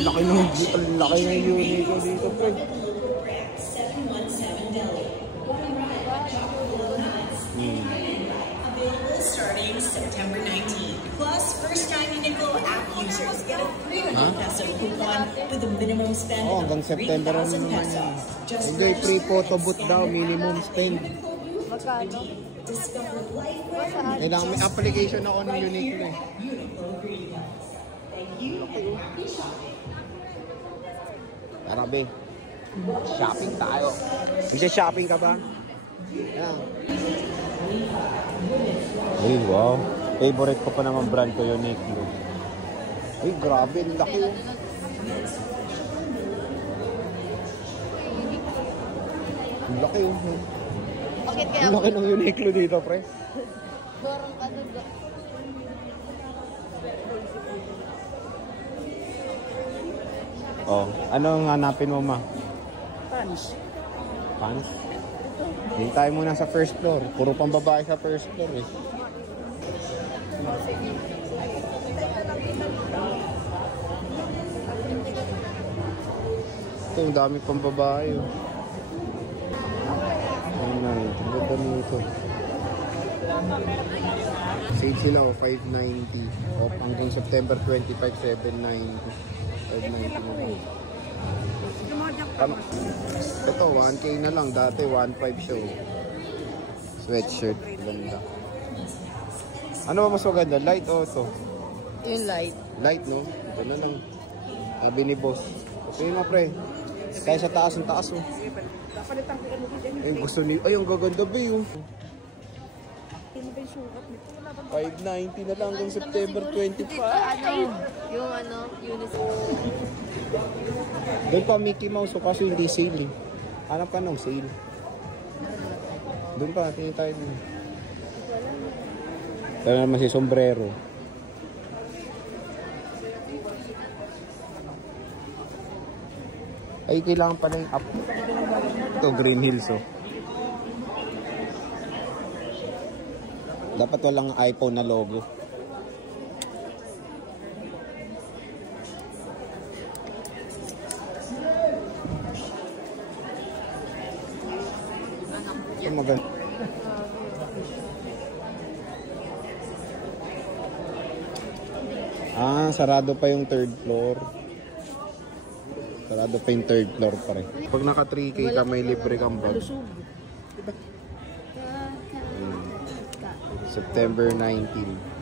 Ang laki ng Uniqlo dito, pre. Starting September 19. Plus, first-time Uniqlo app users get a 300 peso coupon with a minimum spend of hanggang September 3,000 pesos. Hindi, free photo booth daw, minimum spend. Magkano? Kailangan may application ako ng Uniqlo eh. Tara, be. Shopping tayo. Shopping ka ba? Ayan. Ay, wow. Favorite ko pa naman brand ko, Uniqlo. Ay, grabe. Laki yun. Laki yun. Bakit kaya? Laki ng Uniqlo dito, pre. Dorong ka doon. Oh, anong hanapin mo, ma? Pants. Pants? Hindi tayo muna sa first floor. Puro pang babae sa first floor eh. Ito, ang dami pang babae oh. Ayun na rin. Ang ganda nito. Save sila oh, 590. Off hanggang September 25, 790. 590. Ito, 1K na lang. Dati, 1.5 show. Sweatshirt. Ganda. Ano ba mas maganda? Light o ito? Yung light. Light, no? Ito na lang. Sabi ni boss. Ito yun, pre. Kaya sa taas, ang taas, oh. Ay, gusto niyo. Ay, ang gaganda ba yun? 590 na lang hanggang September 25. Yung uniform. Doon pa Mickey Mouse, so kaso hindi sale eh. Hanap ka ng sale. Doon pa, tingin tayo doon. Ito naman si sombrero. Ay, kailangan pala yung up. Ito, Green Hills oh. Dapat walang iPhone na logo. Ito maganda. Sarado pa yung third floor. Sarado pa yung third floor pa rin. Pag naka 3K ka, may libre kang bag. September 19.